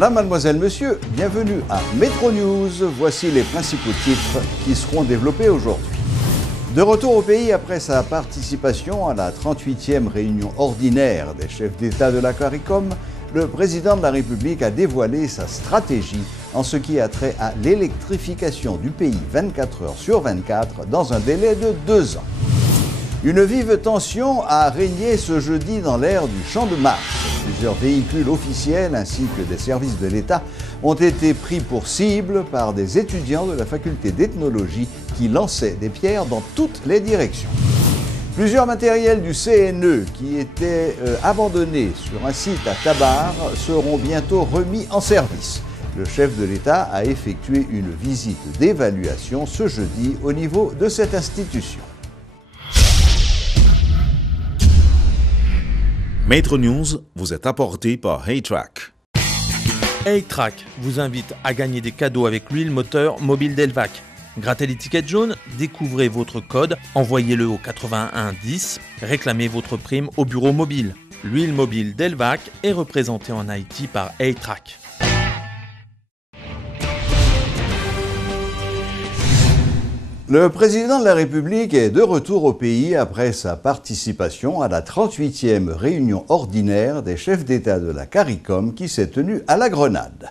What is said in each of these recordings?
Madame, mademoiselle, monsieur, bienvenue à Métro News. Voici les principaux titres qui seront développés aujourd'hui. De retour au pays après sa participation à la 38e réunion ordinaire des chefs d'État de la CARICOM, le président de la République a dévoilé sa stratégie en ce qui a trait à l'électrification du pays 24 heures sur 24 dans un délai de 2 ans. Une vive tension a régné ce jeudi dans l'aire du Champ de Mars. Plusieurs véhicules officiels ainsi que des services de l'État ont été pris pour cible par des étudiants de la faculté d'ethnologie qui lançaient des pierres dans toutes les directions. Plusieurs matériels du CNE qui étaient abandonnés sur un site à Tabar seront bientôt remis en service. Le chef de l'État a effectué une visite d'évaluation ce jeudi au niveau de cette institution. Métro News vous est apporté par HeyTrack. HeyTrack vous invite à gagner des cadeaux avec l'huile moteur mobile Delvac. Grattez l'étiquette jaune, découvrez votre code, envoyez-le au 81 10, réclamez votre prime au bureau mobile. L'huile mobile Delvac est représentée en Haïti par HeyTrack. Le président de la République est de retour au pays après sa participation à la 38e réunion ordinaire des chefs d'État de la CARICOM qui s'est tenue à la Grenade.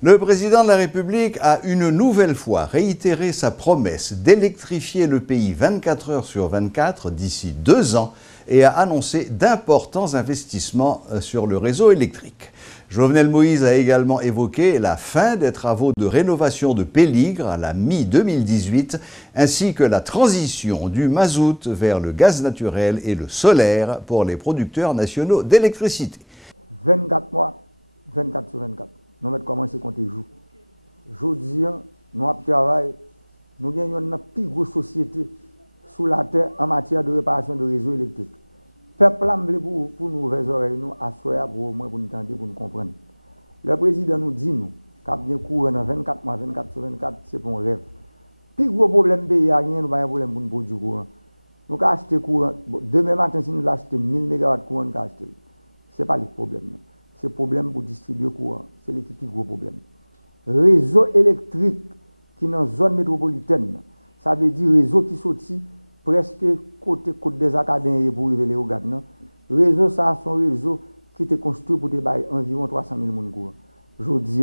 Le président de la République a une nouvelle fois réitéré sa promesse d'électrifier le pays 24 heures sur 24 d'ici 2 ans et a annoncé d'importants investissements sur le réseau électrique. Jovenel Moïse a également évoqué la fin des travaux de rénovation de Péligre à la mi-2018, ainsi que la transition du mazout vers le gaz naturel et le solaire pour les producteurs nationaux d'électricité. 24 mois, 24 sur 24. Nous avons commencé à compter jours. Aujourd'hui, nous avons travaillé, nous avons une plus grosse société sous la terre en matière de réparation de réseaux électriques. Peuple a pour nous ouvrir les oreilles, nous asseoir pour au moins pour nous tenter, pour nous comprendre. Le président nous dit, nous, qu'il bien courant dans 24 mois, 24 sur 24, c'est pour un rêve. Plus gros problème pays, il n'y a rien, nous n'avons pas de problème pour nous produire courant. Nous avons acheté courant, demain matin, si nous achetons 1000 MW de courant, nous avons acheté. Ce n'est pas le problème. C'est le problème pour distribuer courant. C'est le plus gros problème. Réseau électrique qui est dans la zone métropolitaine, ça veut dire réseau qui sortit presque côté des Acadiens pour arriver au Gad. Réseau, ça, son réseau qui était construit pour environ 300 000 personnes courant. Aujourd'hui,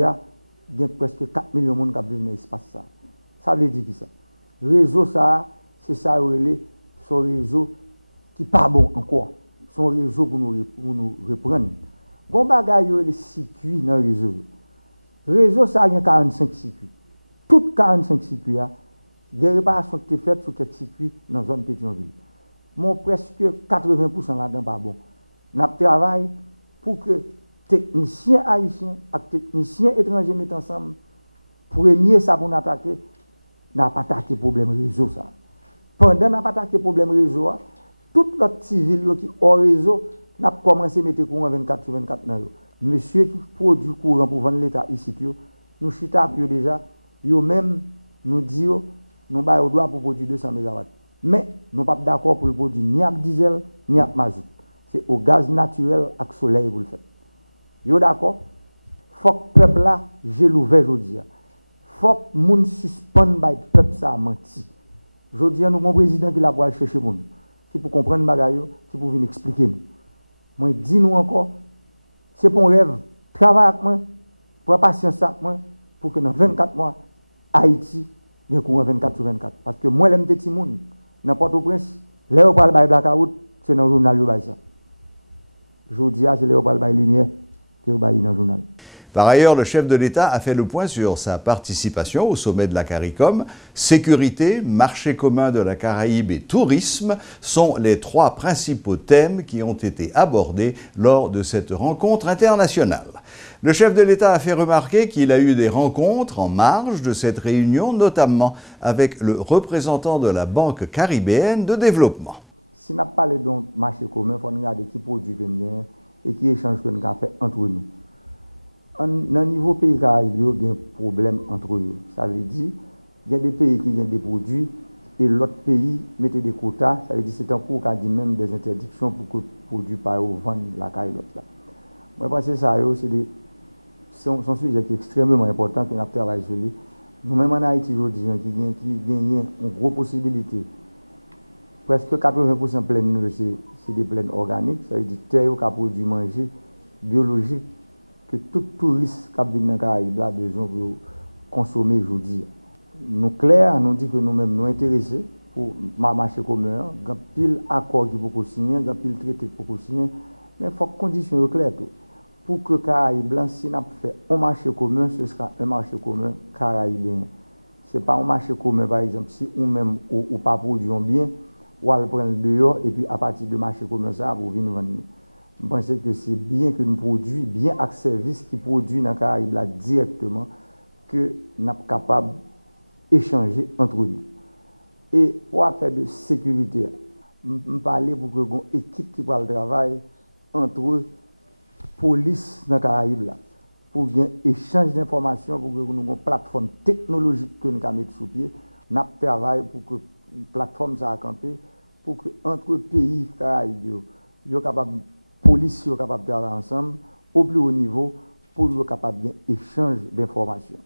il y a presque 4 millions de personnes qui vivent dans l'espace. Ça veut dire qui ça? Réseau, ça, c'est ça, son réseau qui n'est pas bon encore. Son réseau pour nous reprendre. Bon bagay yo les circuits dans le réseau. Réseau ça il y a 45 circuits. Toutes 45 circuits a des réparations qui sont faites sur quelques circuits dans la zone Pétionville. Mon presque 80% là-dedans pas bon. N'a travail pour que techniciens haïtiens et techniciens étrangers mettent ensemble. Premier ça pour nous attaquer, n'a pas attaqué problème réseau ça. Pendant n'a pas attaqué problème réseau, toute l'autre civil qui hors réseau n'a commencé à mettre courant 24 sur 24 dans eux. Monsieur qui produit courant pour vendre l'État ici, nous chita déjà, yo même nous dit nous avons le droit pour produire 200 MW. Mais nous ne sommes pas d'accord pour le produire ni avec diesel, ni avec mazout. C'est au gaz naturel et au soleil pour le faire. Yo d'accord? Faut que le peuple là, j'ai l'ouvert aujourd'hui. Faut que les gens suspendent le peuple ça a menti. Aujourd'hui, nous avons un président qui l'a pour aller chercher pour nous. Qui pour comprendre les choses, qui pour venir expliquer nous. Moi, dis-nous encore, c'est pour un rêve. Travaille avec moi, pour patience avec moi, pour que dans 24 mois, Haïti, il y ait un courant 24 sur 24. Parce que moi, j'aime petit monde, dans Port-au-Prince, là où parle de blackout, c'est dans le journal de ça. Je dis, c'est là où parle de lumière, qui est dans le journal. Par ailleurs, le chef de l'État a fait le point sur sa participation au sommet de la CARICOM. Sécurité, marché commun de la Caraïbe et tourisme sont les 3 principaux thèmes qui ont été abordés lors de cette rencontre internationale. Le chef de l'État a fait remarquer qu'il a eu des rencontres en marge de cette réunion, notamment avec le représentant de la Banque caribéenne de développement. Si nous parlons de marché commun, il faut regarder qui produit que nous avons et qui échange que nous avons fait entre nous. Dans le niveau pays caraïbes, il y a un problème entre eux. Ça veut dire qu'il y a des pays qui ont des produits et l'autre pays mettait des quotas. Ça veut dire que c'est un cours qui a dit même des interdictions pour que les produits par vendent la caille l'autre là. Moi, je pense que ça, c'est des c'est un sujet qui est extrêmement important que nous travaillons sur lui. Nous-mêmes en Haïti aujourd'hui, qui gagnent une grosse possibilité. Presque 80% de plaines, c'est des plaines organiques, ça veut dire terre qui produit manger biologique que tout touriste qui vient dans les Caraïbes a besoin de consommer aujourd'hui. Nous clairs, nous dit que nous-mêmes nous intéressés pour le marché commun, il y a pile accord qui peut signer, il y a pile traité qui peut signer, mais il faut que les conditions soient claires. Pour que les Caraïbes, si nous fait un marché commun, ce sera un marché commun caraïbien. Ce n'est pas un marché commun, par exemple, si nous-mêmes ou pas produisons bien, ou à le prendre dehors, et puis à partir du marché commun, ça, vous venez vendre. Je pense que c'est bien que nous produisons, bien avec services qui produisent dans les Caraïbes là, directement, que nous sommes capables d'échanger entre nous. Et pour faire de sécurité, je parle pour que une équipe qui parle de travail entre police dans les Caraïbes là, pour qu'il y ait un échange d'informations, pour que nous ayons une plateforme technologique que nous mettons sous pied, nous travaillons pour que la plateforme soit campée, pour que entre pays Caraïbes, ils soient capables, police soient capables de travailler ensemble au plus haut niveau pour être capables d'un échange d'informations.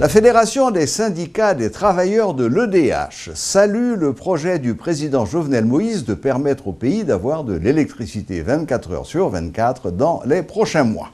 La Fédération des syndicats des travailleurs de l'EDH salue le projet du président Jovenel Moïse de permettre au pays d'avoir de l'électricité 24 heures sur 24 dans les prochains mois.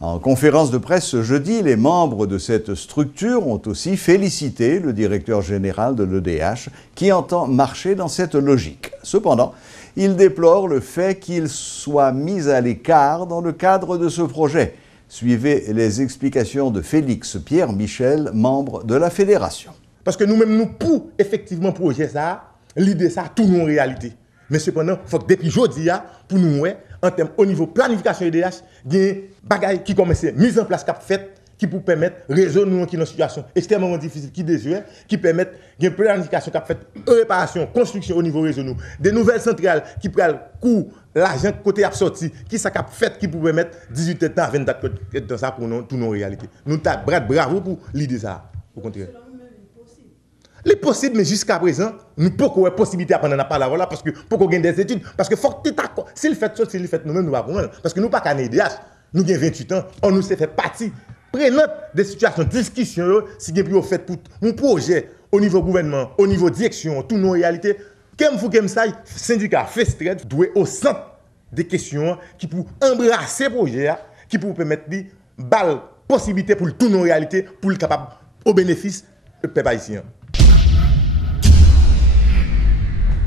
En conférence de presse ce jeudi, les membres de cette structure ont aussi félicité le directeur général de l'EDH qui entend marcher dans cette logique. Cependant, ils déplorent le fait qu'il soit mis à l'écart dans le cadre de ce projet. Suivez les explications de Félix Pierre Michel, membre de la fédération. Parce que nous-mêmes, nous pouvons effectivement projet ça, l'idée ça, tout nous en réalité. Mais cependant, il faut que depuis aujourd'hui, pour nous, en termes au niveau planification EDH, il y a des bagages qui commencent à mise en place, qui pour permettre de résoudre nous qui dans une situation extrêmement difficile, qui désire, qui permettent une planification qui fait réparation, construction au niveau réseau nous, des nouvelles centrales qui prennent coût, l'argent côté absorti, qui ça fait qui pour permettre 18 ans à 24 dans ça pour nous, toutes nos réalités. Nous t'as bravo pour l'idée ça. Au contraire. C'est possible, mais jusqu'à présent, nous pouvons avoir possibilité à prendre la parole là parce que pour qu'on gagne des études, parce que faut que tu t'accordes. Si le fait ça, si le fait nous-mêmes, nous va prendre. Parce que nous pas qu'à EDH, nous avons 28 ans, on nous s'est fait partie prenante des situations de discussion, si vous avez fait pour un projet au niveau gouvernement, au niveau direction, toutes nos réalités, comme ça, le syndicat FESTRED doit au centre des questions qui pour embrasser le projet, qui pour permettre de balle possibilité pour toutes nos réalités, pour le capable au bénéfice du peuple haïtien.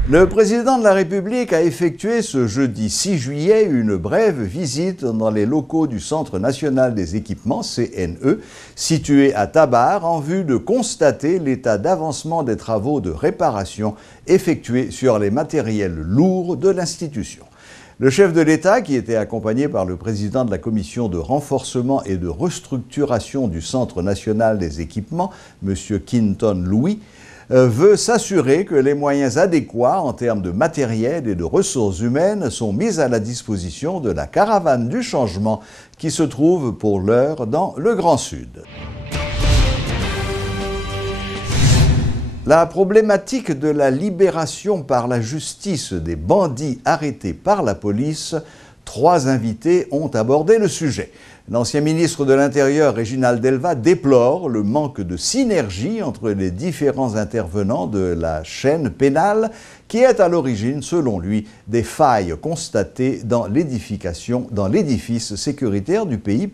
Le président de la République a effectué ce jeudi 6 juillet une brève visite dans les locaux du Centre national des équipements, CNE, situé à Tabar, en vue de constater l'état d'avancement des travaux de réparation effectués sur les matériels lourds de l'institution. Le chef de l'État, qui était accompagné par le président de la commission de renforcement et de restructuration du Centre national des équipements, M. Quinton Louis, veut s'assurer que les moyens adéquats en termes de matériel et de ressources humaines sont mis à la disposition de la caravane du changement qui se trouve pour l'heure dans le Grand Sud. La problématique de la libération par la justice des bandits arrêtés par la police, 3 invités ont abordé le sujet. L'ancien ministre de l'Intérieur, Réginald Delva, déplore le manque de synergie entre les différents intervenants de la chaîne pénale qui est à l'origine, selon lui, des failles constatées dans l'édifice sécuritaire du pays.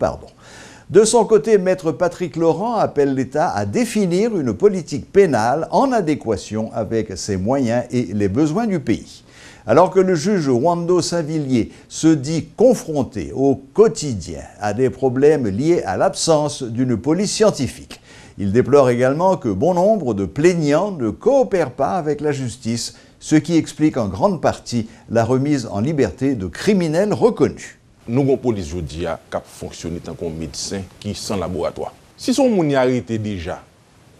De son côté, Maître Patrick Laurent appelle l'État à définir une politique pénale en adéquation avec ses moyens et les besoins du pays. Alors que le juge Wando Saint-Villiers se dit confronté au quotidien à des problèmes liés à l'absence d'une police scientifique. Il déplore également que bon nombre de plaignants ne coopèrent pas avec la justice, ce qui explique en grande partie la remise en liberté de criminels reconnus. Nous avons une police aujourd'hui qui fonctionne tant qu'un médecin qui sans laboratoire. Si son moun y arrêté déjà,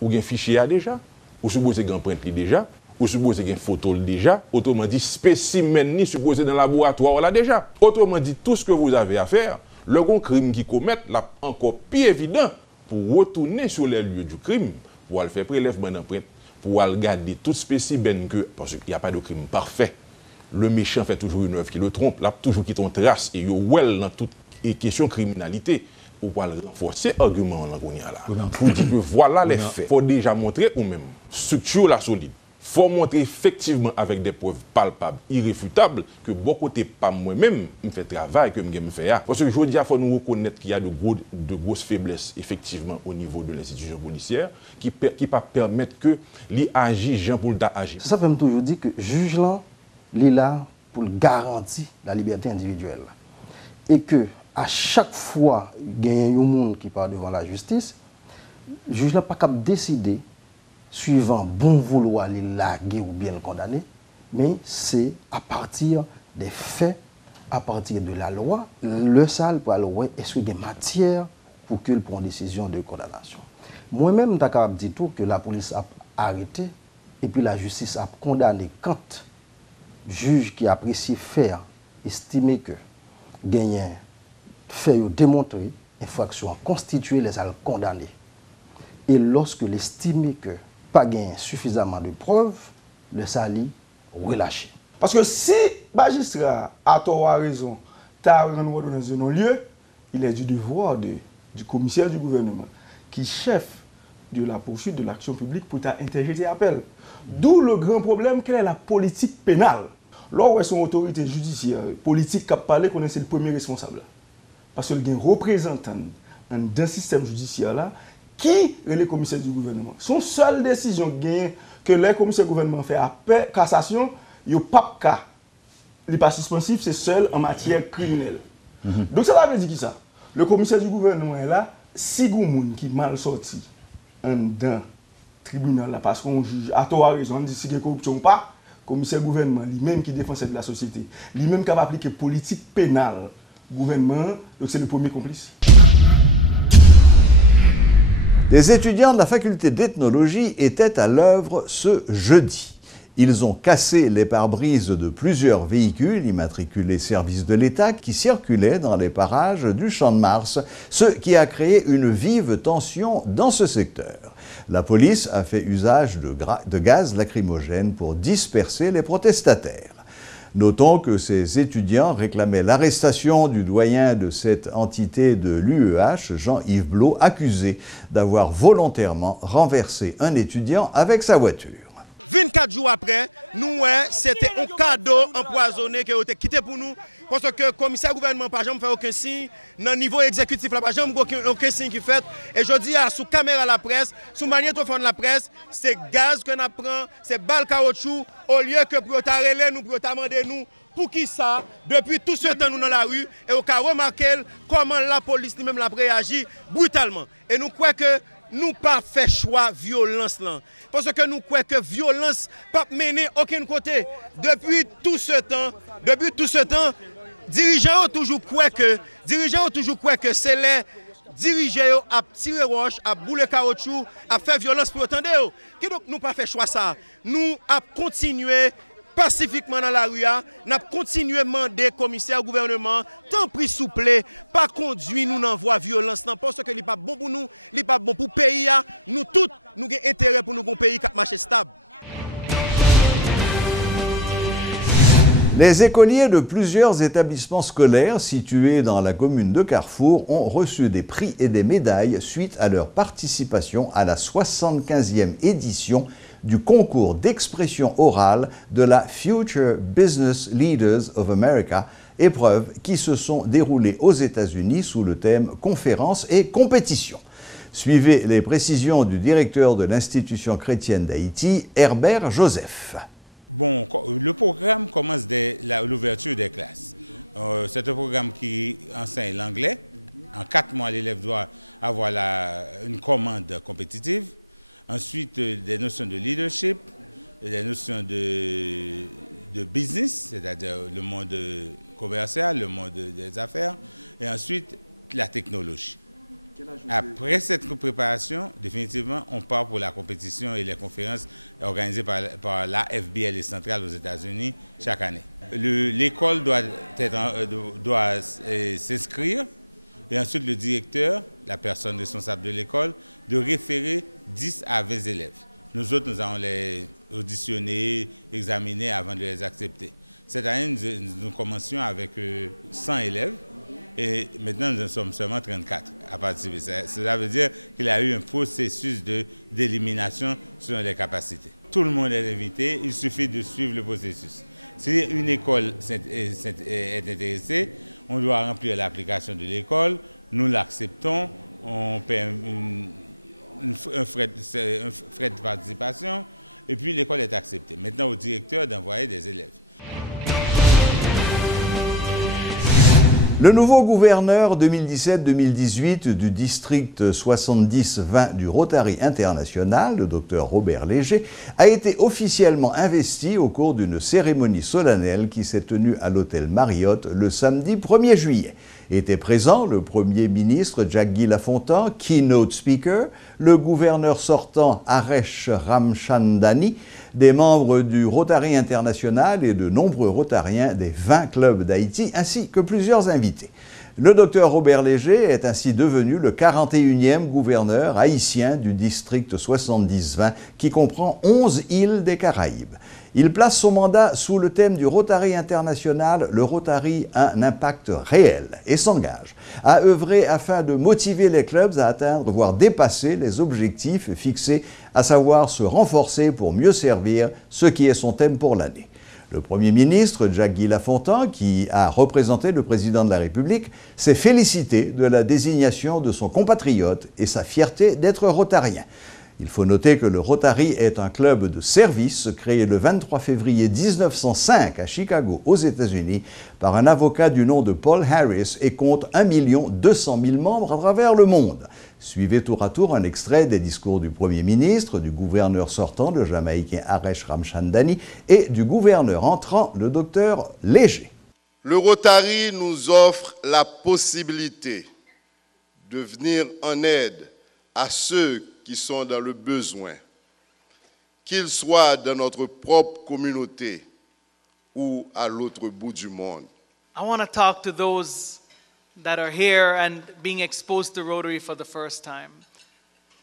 ou un fichier déjà, ou supposé qu'il empreinte déjà, ou supposé qu'il y a une photo déjà, autrement dit, spécimen ni supposé dans le laboratoire là déjà. Autrement dit, tout ce que vous avez à faire, le grand crime qui commettent, là encore plus évident pour retourner sur les lieux du crime, pour aller faire prélèvement d'empreinte, pour aller garder tout spécimen que, parce qu'il n'y a pas de crime parfait. le méchant fait toujours une œuvre qui le trompe, là toujours qui ton trace et yo well dans toute question criminalité. Ou pas renforcer l'argument là pour dire que voilà les faits. Il faut déjà montrer ou même structure la solide. Il faut montrer effectivement avec des preuves palpables, irréfutables, que beaucoup de pas moi-même me fait travail que me fait. Parce que je dis il faut nous reconnaître qu'il y a de grosses faiblesses effectivement au niveau de l'institution policière qui pas permettre que les agir pour agir. Ça fait toujours dire que juge là, il est là pour garantir la liberté individuelle et que à chaque fois qu'il y a un monde qui part devant la justice, le juge n'a pas qu'à décider, suivant bon vouloir, les laguer ou bien le condamner, mais c'est à partir des faits, à partir de la loi, le SAL pour aller voir est-ce qu'il y a matière pour qu'il prenne une décision de condamnation. Moi-même, je suis capable de dire tout que la police a arrêté et puis la justice a condamné quand le juge qui apprécie faire estimer que gagnant fait démontrer infraction constituée les a condamnés. Et lorsque l'estimé que pas gagné suffisamment de preuves, le sali relâché. Parce que si le magistrat a tort ou a raison, t'a rendu dans un non-lieu, il est du devoir du commissaire du gouvernement, qui est chef de la poursuite de l'action publique pour interjeter appel. D'où le grand problème, quelle est la politique pénale. Lorsque son autorité judiciaire, politique qui a parlé, qu'on est le premier responsable. Parce qu'il y a un représentant dans le système judiciaire là, qui est le commissaire du gouvernement. Son seule décision que le commissaire du gouvernement fait après cassation, il n'y a pas de cas. Le pas suspensif, c'est seul en matière criminelle. Donc ça veut dire qui ça? Le commissaire du gouvernement est là, si il y a des gens qui mal sorti dans le tribunal là, parce qu'on juge à tort raison, on dit si il y a corruption ou pas, le commissaire du gouvernement, lui-même qui défend de la société, lui-même qui va appliquer politique pénale. Gouvernement, donc c'est le premier complice. Des étudiants de la faculté d'ethnologie étaient à l'œuvre ce jeudi. Ils ont cassé les pare-brises de plusieurs véhicules immatriculés services de l'État qui circulaient dans les parages du Champ de Mars, ce qui a créé une vive tension dans ce secteur. La police a fait usage de gaz lacrymogène pour disperser les protestataires. Notons que ces étudiants réclamaient l'arrestation du doyen de cette entité de l'UEH, Jean-Yves Blot, accusé d'avoir volontairement renversé un étudiant avec sa voiture. 24 jours après, nous, c'était un cadeau empoisonné qui a été quitté pour nous. Parce que le commissaire gouvernement n'a jamais fait aucun signe. Dans le niveau exécutif, il n'a jamais aucun signe qui fait. Et je dis, sous caméra la presse, sous magnétophone la presse, c'est gaz qu'on apprend, c'est balle caoutchouc, au lieu que pour t'arrêter nous, pour t'amender nous. Pour qui ça, depuis tout ce temps nous dans la rue, et on a remarqué comment la police lui-même l'a réagi brutalement. Et nous croyons que nous pas fait choix violence là. Parce que nous croyons que violence pas mené aucun côté. Depuis tout ce temps, dirigeants ont toujours croit que c'est les dirigeants à tirer roche, à bouler caoutchouc, à faire violence pour entendre. Qui donc nous pas fait choix ça. Nous a continué pacifiquement dans la rue, nous avons continué à demander au commissaire au gouvernement, tant pris souple, pas conduire nous dans voie violence, parce que ce n'est pas bon pour nous, ce n'est pas bon pour le pays. Nous tous, nous avons intérêt pour nous un pays qui marche stable. Les écoliers de plusieurs établissements scolaires situés dans la commune de Carrefour ont reçu des prix et des médailles suite à leur participation à la 75e édition du concours d'expression orale de la Future Business Leaders of America, épreuves qui se sont déroulées aux États-Unis sous le thème « Conférences et compétitions ». Suivez les précisions du directeur de l'Institution chrétienne d'Haïti, Herbert Joseph. Bon, le programme commence dès l'ouverture des classes. C'est un programme qui enseigne l'anglais. En 4 mois, l'élève doit avoir une commande compétitive. Ensuite, des notions de leadership, des notions de business, c'est-à-dire le monde commercial, le monde des affaires, et ensuite la technologie. Après cette préparation, définitivement, on part pour la compétition et les conférences organisées par l'AFBL centrale aux États-Unis chaque année. L'école doit s'inscrire et ensuite le directeur, la personne responsable de l'école, de référer 10 à 20 élèves. Nous autres, nous allons les auditionner, examiner avant de les accepter. Cette année, nous commencions avec 100 élèves et maintenant nous sommes seulement 34 à participer. Cela veut dire qu'il y a eu un processus d'élimination selon les capacités. Tout le monde est invité, il suffit de suivre le processus. Si une école est intéressée, on doit remplir l'application de l'école, nous l'acceptons, on paie un frais de participation et puis l'école est acceptée. Maintenant au directeur d'envoyer des élèves. Le nouveau gouverneur 2017-2018 du district 70-20 du Rotary International, le Dr Robert Léger, a été officiellement investi au cours d'une cérémonie solennelle qui s'est tenue à l'hôtel Marriott le samedi 1er juillet. Étaient présents le Premier ministre Jack-Guy Lafontan, keynote speaker, le gouverneur sortant Aresh Ramchandani, des membres du Rotary International et de nombreux Rotariens des 20 clubs d'Haïti, ainsi que plusieurs invités. Le docteur Robert Léger est ainsi devenu le 41e gouverneur haïtien du district 70-20 qui comprend 11 îles des Caraïbes. Il place son mandat sous le thème du Rotary International, le Rotary a un impact réel et s'engage à œuvrer afin de motiver les clubs à atteindre, voire dépasser les objectifs fixés, à savoir se renforcer pour mieux servir, ce qui est son thème pour l'année. Le Premier ministre, Jack-Guy Lafontan, qui a représenté le président de la République, s'est félicité de la désignation de son compatriote et sa fierté d'être rotarien. Il faut noter que le Rotary est un club de service créé le 23 février 1905 à Chicago, aux États-Unis, par un avocat du nom de Paul Harris et compte 1 200 000 membres à travers le monde. Suivez tour à tour un extrait des discours du Premier ministre, du gouverneur sortant, le Jamaïcain Aresh Ramchandani, et du gouverneur entrant, le docteur Léger. Le Rotary nous offre la possibilité de venir en aide à ceux qui sont dans le besoin, qu'ils soient dans notre propre communauté ou à l'autre bout du monde. I want to talk to those that are here and being exposed to Rotary for the first time,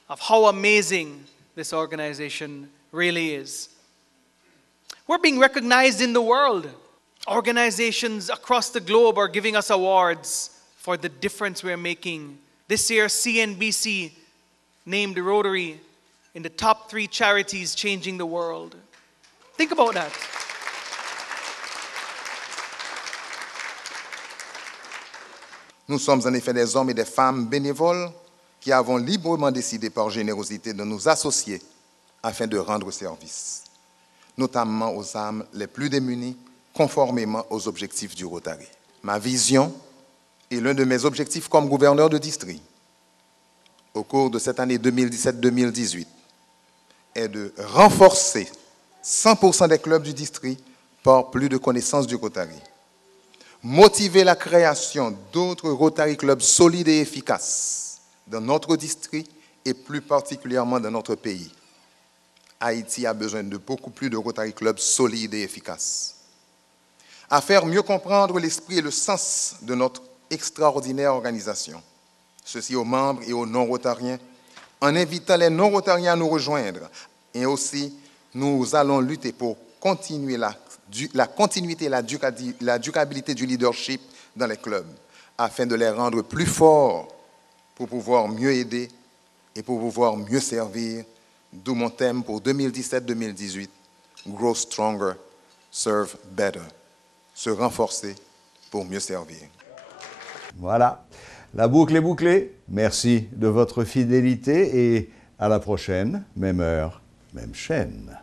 of how amazing this organization really is. We're being recognized in the world. Organizations across the globe are giving us awards for the difference we're making. This year, CNBC named Rotary in the top 3 charities changing the world. Think about that. Nous sommes en effet des hommes et des femmes bénévoles qui avons librement décidé par générosité de nous associer afin de rendre service, notamment aux âmes les plus démunies, conformément aux objectifs du Rotary. Ma vision et l'un de mes objectifs comme gouverneur de district au cours de cette année 2017-2018 est de renforcer 100% des clubs du district par plus de connaissances du Rotary. Motiver la création d'autres Rotary Clubs solides et efficaces dans notre district et plus particulièrement dans notre pays. Haïti a besoin de beaucoup plus de Rotary Clubs solides et efficaces. À faire mieux comprendre l'esprit et le sens de notre extraordinaire organisation. Ceci aux membres et aux non-rotariens, en invitant les non-rotariens à nous rejoindre. Et aussi, nous allons lutter pour continuer la continuité et la durabilité du leadership dans les clubs, afin de les rendre plus forts pour pouvoir mieux aider et pour pouvoir mieux servir. D'où mon thème pour 2017-2018, Grow Stronger, Serve Better. Se renforcer pour mieux servir. Voilà. La boucle est bouclée. Merci de votre fidélité et à la prochaine, même heure, même chaîne.